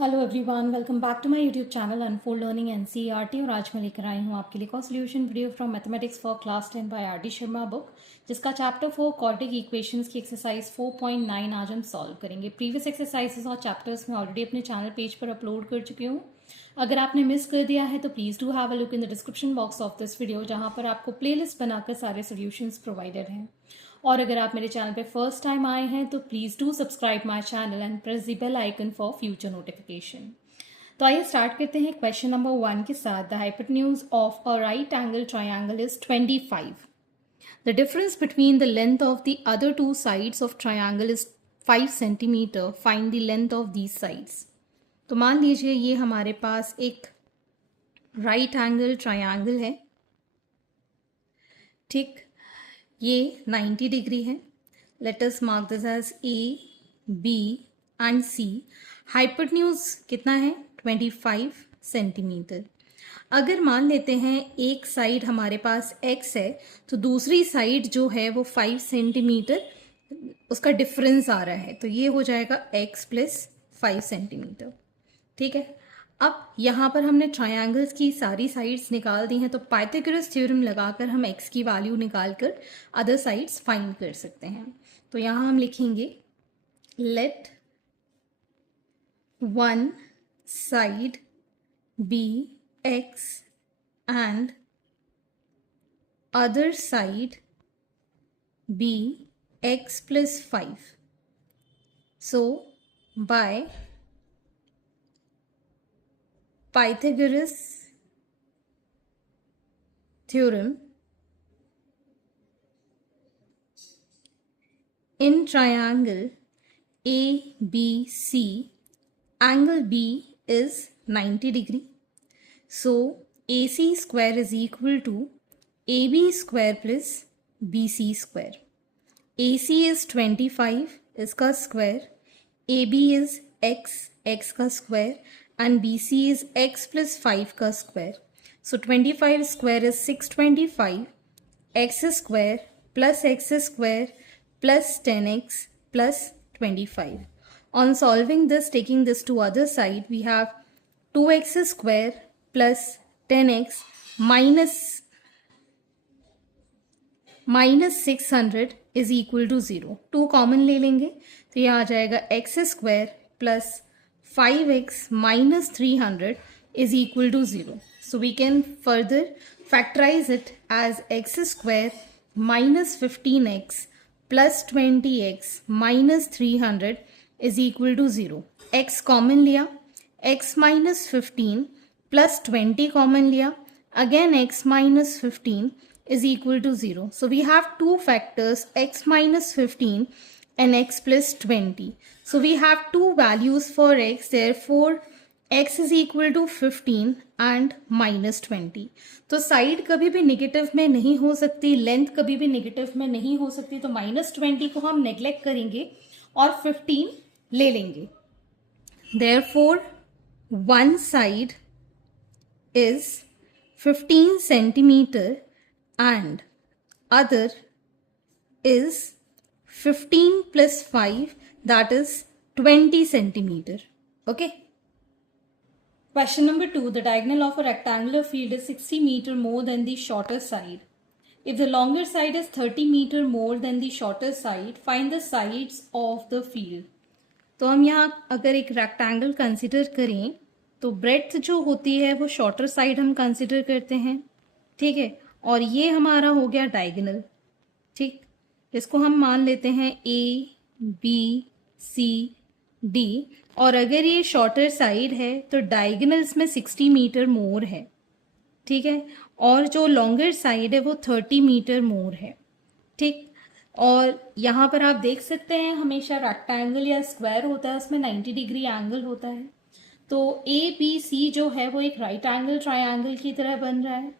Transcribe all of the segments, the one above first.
Hello everyone, welcome back to my YouTube channel unfold learning NCERT. और आज मैं लेकर आई हूँ आपके लिए एक और solution video from mathematics for class 10 by R D Sharma book, जिसका चैप्टर 4 क्वाड्रेटिक इक्वेशंस की एक्सरसाइज 4.9 आज हम सॉल्व करेंगे। प्रीवियस एक्सरसाइजेस और चैप्टर्स में ऑलरेडी अपने चैनल पेज पर अपलोड कर चुकी हूँ। अगर आपने मिस कर दिया है तो please do have a look in the description box of this video, जहाँ पर आपको प्लेलिस्ट बनाकर सारे सोल्यूशंस प्रोवाइडेड हैं। और अगर आप मेरे चैनल पे फर्स्ट टाइम आए हैं तो please do subscribe my channel and press the bell icon for future notification. तो आइए स्टार्ट करते हैं क्वेश्चन नंबर 1 के साथ। The hypotenuse of a right angle triangle is 25. The difference between the length of the other two sides of triangle is 5 centimetre. Find the length of these sides. तो मान लीजिए ये हमारे पास एक राइट एंगल ट्रायंगल है, ठीक। ये 90 डिग्री है. Let us mark this as A, B and C. Hypotenuse कितना है? 25 सेंटीमीटर. अगर मान लेते हैं एक साइड हमारे पास x है तो दूसरी साइड जो है वो 5 सेंटीमीटर उसका डिफरेंस आ रहा है, तो ये हो जाएगा x प्लस 5 सेंटीमीटर. ठीक है. अब यहाँ पर हमने ट्रायंगल्स की सारी साइड्स निकाल दी हैं, तो पाइथागोरस थ्योरम लगाकर हम x की वैल्यू निकाल कर अदर साइड्स फाइंड कर सकते हैं. तो यहाँ हम लिखेंगे late one side be x and other side be x plus 5. So by Pythagoras theorem, in triangle ABC, angle B is 90 degree. So AC square is equal to AB square plus BC square. AC is 25, इसका square. AB is x, x का square, and BC is x plus 5 का square. So 25 square is 625, x square plus x square plus 10x plus 25. On solving this, taking this to other side, we have 2x square plus 10x minus 600 is equal to 0. 2 common ले लेंगे तो ये आ जाएगा x square plus 5x minus 300 is equal to 0. So we can further factorize it as x square minus 15x plus 20x minus 300 is equal to 0. x common लिया, x minus 15 plus 20 common लिया, again x minus 15 is equal to 0. So we have two factors, x minus 15 and x plus 20. So we have two values for x, therefore x is equal to 15 and minus 20. तो side कभी भी negative में नहीं हो सकती, length कभी भी negative में नहीं हो सकती, तो minus 20 को हम नेग्लेक्ट करेंगे और 15 ले लेंगे. Therefore one side is 15 centimeter and other is 15 plus 5, that is 20 centimeter. Okay. Question number 2. The diagonal of a rectangular field is 60 meter more than the shorter side. If the longer side is 30 meter more than the shorter side, find the sides of the field. तो हम यहाँ अगर एक rectangle consider करें तो breadth जो होती है वो शॉर्टर साइड हम कंसिडर करते हैं, ठीक है. और ये हमारा हो गया डायगोनल, ठीक. इसको हम मान लेते हैं ए बी सी डी. और अगर ये शॉर्टर साइड है तो डायगोनल्स में 60 मीटर मोर है, ठीक है. और जो लॉन्गर साइड है वो 30 मीटर मोर है, ठीक. और यहाँ पर आप देख सकते हैं हमेशा रेक्टेंगल या स्क्वायर होता है उसमें 90 डिग्री एंगल होता है. तो ए बी सी जो है वो एक राइट एंगल ट्रायंगल की तरह बन रहा है,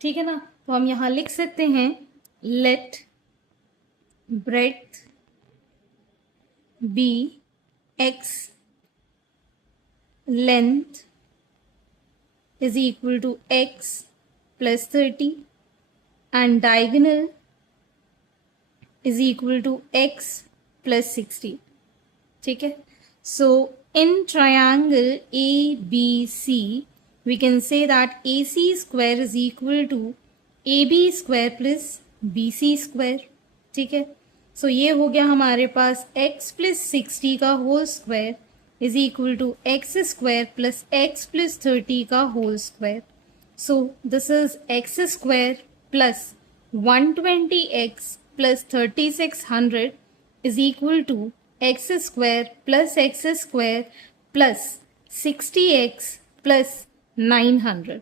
ठीक है ना. तो हम यहाँ लिख सकते हैं let breadth be x, length is equal to x plus 30 and diagonal is equal to x plus 60. ठीक है. सो in triangle ABC, we can say that AC square is equal to AB square plus BC square. ठीक है, सो ये हो गया हमारे पास x plus 60 का whole square is equal to x square plus x plus 30 का whole square. So this is x square plus 120x plus 3600 is equal to x square plus x square plus 60x plus 900.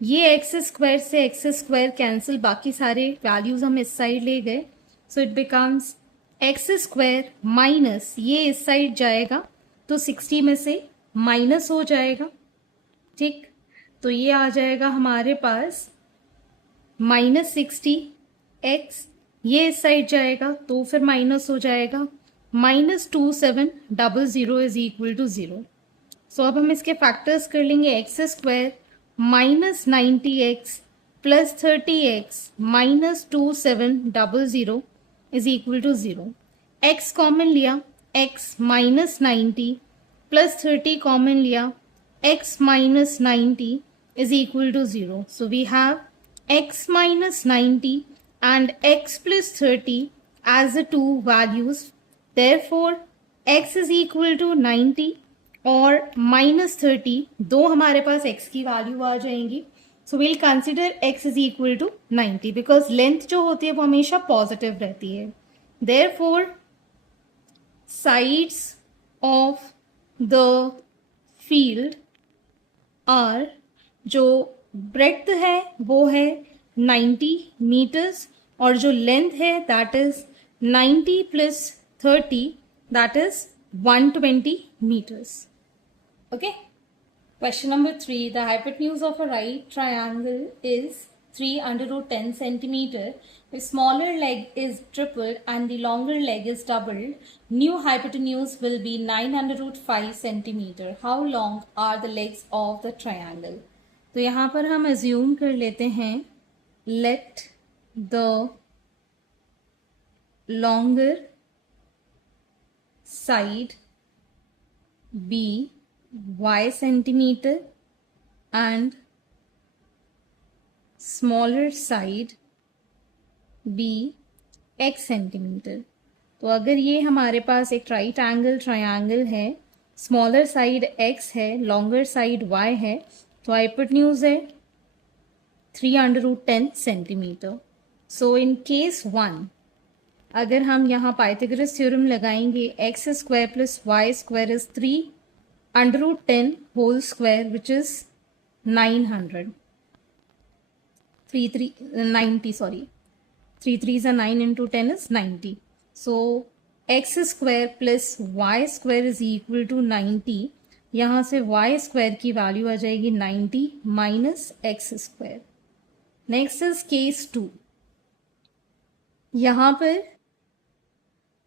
ये x square से x square cancel, बाकी सारे values हम इस side ले गए. So it becomes x square minus ये इस साइड जाएगा तो 60 में से माइनस हो जाएगा. ठीक, तो ये आ जाएगा हमारे पास माइनस 60 x, ये इस साइड जाएगा तो फिर माइनस हो जाएगा -2700 इज इक्वल टू 0. सो अब हम इसके फैक्टर्स कर लेंगे. X square minus 90x plus 30x minus 2700 is equal to 0. x common लिया, x माइनस 90 प्लस 30 कॉमन लिया, x minus 90 is equal to 0. So we have x minus 90 and x plus 30 as the two values. Therefore, x is equal to 90 और minus 30, दो हमारे पास x की value आ जाएंगी. So we'll consider x is equal to 90 because length जो होती है वो हमेशा पॉजिटिव रहती है. Therefore, sides of the field are, जो ब्रेड्थ है वो है 90 मीटर्स और जो लेंथ है that is 90 plus 30 that is 120 meters. Okay. Question number 3. The hypotenuse of a right triangle is 3 under root 10 centimeter. If smaller leg is tripled and the longer leg is doubled, new hypotenuse will be 9 under root 5 centimeter. How long are the legs of the triangle? तो यहाँ पर हम assume कर लेते हैं let the longer side be y centimetre and smaller side be x centimetre. तो अगर ये हमारे पास एक राइट एंगल ट्रायंगल है, स्मॉलर साइड x है, लॉन्गर साइड y है, तो हाइपोटेन्यूज है 3 under root 10 centimetre. So in case 1 अगर हम यहाँ पाइथागोरस थ्योरम लगाएंगे, x square plus y square is 3 under root 10 whole square which is 900. 90 sorry 3 3s are 9 into 10 is 90. So x square plus y square is equal to 90. यहाँ से y स्क्वायर की value आ जाएगी 90 minus x square. Next is case 2. यहाँ पर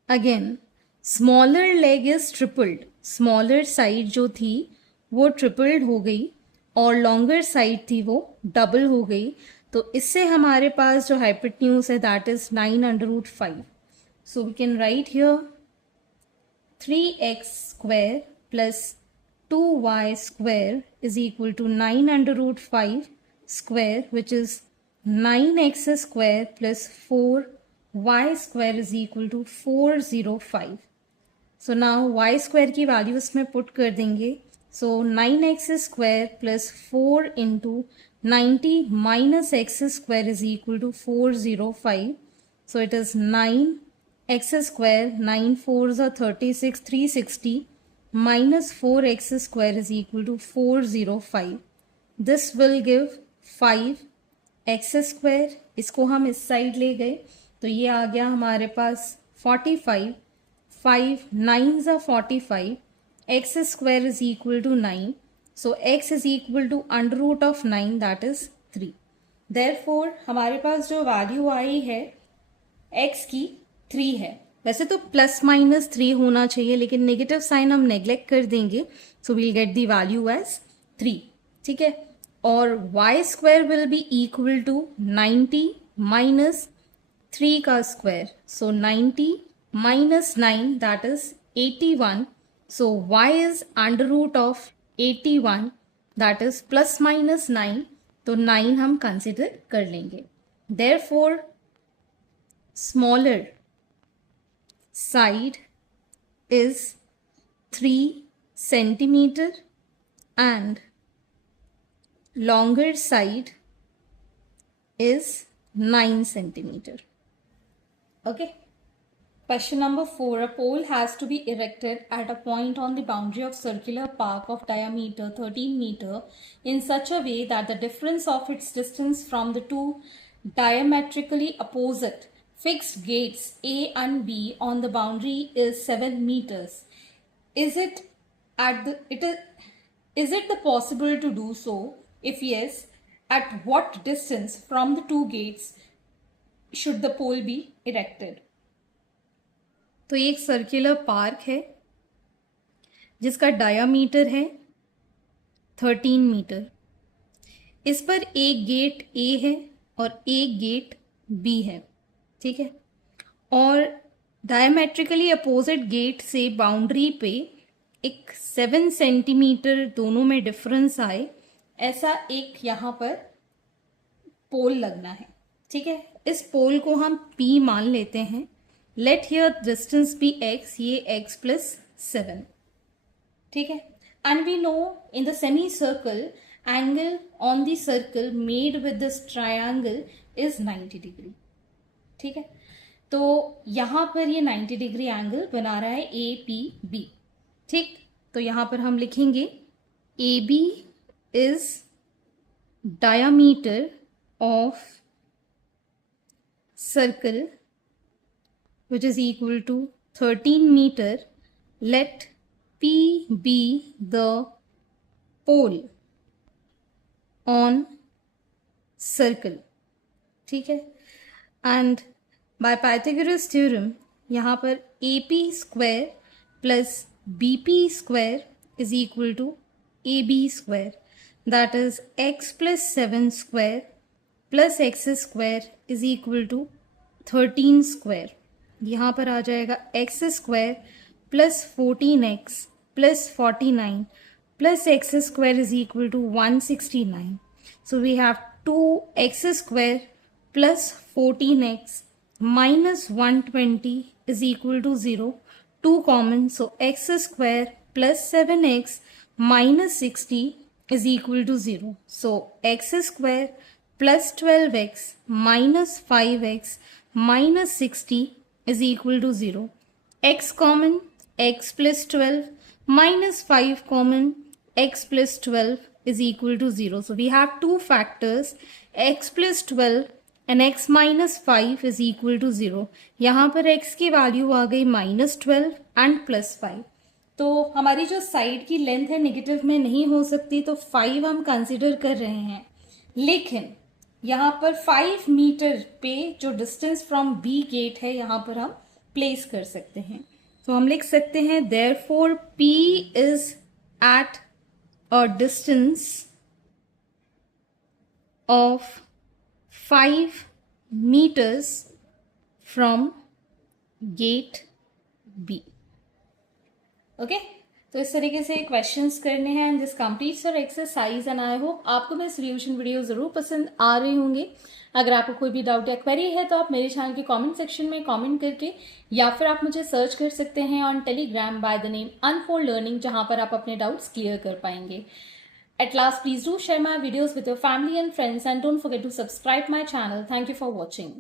again smaller leg is tripled, smaller side जो थी वो ट्रिपल्ड हो गई और लॉन्गर साइड थी वो डबल हो गई. तो इससे हमारे पास जो हाइपोटेन्यूज है that is 9 under root 5. So we can write here 3x square plus 2y square is equal to 9 under root 5 square which is 9x square plus 4y square is equal to 405. So now y square की value इसमें put कर देंगे. So 9x square plus 4 into 90 minus x square is equal to 405. So it is 9x square, 9 4s are 36, 360 minus 4x square is equal to 405. This will give 5x square. इसको हम इस side ले गए तो ये आ गया हमारे पास 45. 5 9s are 45. x square is equal to 9. So x is equal to under root of 9 that is 3. Therefore हमारे पास जो वैल्यू आई है x की 3 है. वैसे तो प्लस माइनस 3 होना चाहिए लेकिन नेगेटिव साइन हम नेग्लेक्ट कर देंगे. So we'll get the value as 3. ठीक है, और y स्क्वायर will be equal to 90 minus 3 का square. So 90 minus 9 that is 81 So y is under root of 81, that is plus minus 9, तो 9 हम कंसिडर कर लेंगे. Therefore smaller side is 3 centimeter and longer side is 9 centimeter. Okay. Question number 4. A pole has to be erected at a point on the boundary of circular park of diameter 13 meter in such a way that the difference of its distance from the two diametrically opposite fixed gates A and B on the boundary is 7 meters. Is it the possible to do so? If yes, at what distance from the two gates should the pole be erected? तो ये एक circular park है जिसका diameter है 13 metre. इस पर एक gate A है और एक गेट B है. ठीक है. और डायमेट्रिकली अपोजिट गेट से बाउंड्री पे एक 7 सेंटीमीटर दोनों में डिफरेंस आए, ऐसा एक यहाँ पर पोल लगना है. ठीक है. इस पोल को हम P मान लेते हैं. Let here distance be x, ये x plus 7. ठीक है. And we know in the semicircle angle on the circle made with this triangle is 90 degree. ठीक है. तो यहाँ पर ये 90 डिग्री एंगल बना रहा है APB. ठीक. तो यहाँ पर हम लिखेंगे AB is diameter of circle which is equal to 13 meter. Let P be the pole on circle. ठीक है. And by Pythagoras theorem यहाँ पर AP square plus BP square is equal to AB square, that is x plus 7 square plus x square is equal to 13 square. यहाँ पर आ जाएगा x square plus 14x plus 49 plus x square is equal to 169. So we have 2x square plus 14x minus 120 is equal to 0. 2 common, so x square plus 7x minus 60 is equal to 0. So x square plus 12x minus 5x minus 60 is equal to 0. X common, x plus 12 minus 5 common, x plus 12 is equal to 0. So we have two factors, x plus 12 and x minus 5 is equal to 0. यहाँ पर x की value आ गई minus 12 and plus 5. तो हमारी जो side की length है negative में नहीं हो सकती, तो 5 हम कंसिडर कर रहे हैं. लेकिन यहाँ पर 5 मीटर पे जो डिस्टेंस फ्रॉम बी गेट है यहाँ पर हम प्लेस कर सकते हैं. तो हम लिख सकते हैं therefore P is at a distance of 5 meters from gate B. Okay. तो इस तरीके से क्वेश्चंस करने हैं and this completes your exercise and I hope आपको मेरे सोल्यूशन वीडियो जरूर पसंद आ रहे होंगे. अगर आपको कोई भी डाउट या क्वेरी है तो आप मेरे चैनल के कमेंट सेक्शन में कमेंट करके या फिर आप मुझे सर्च कर सकते हैं on Telegram by the name unfold learning, जहां पर आप अपने डाउट्स क्लियर कर पाएंगे. At last, please do share my videos with your family and friends and don't forget to subscribe my channel. Thank you for watching.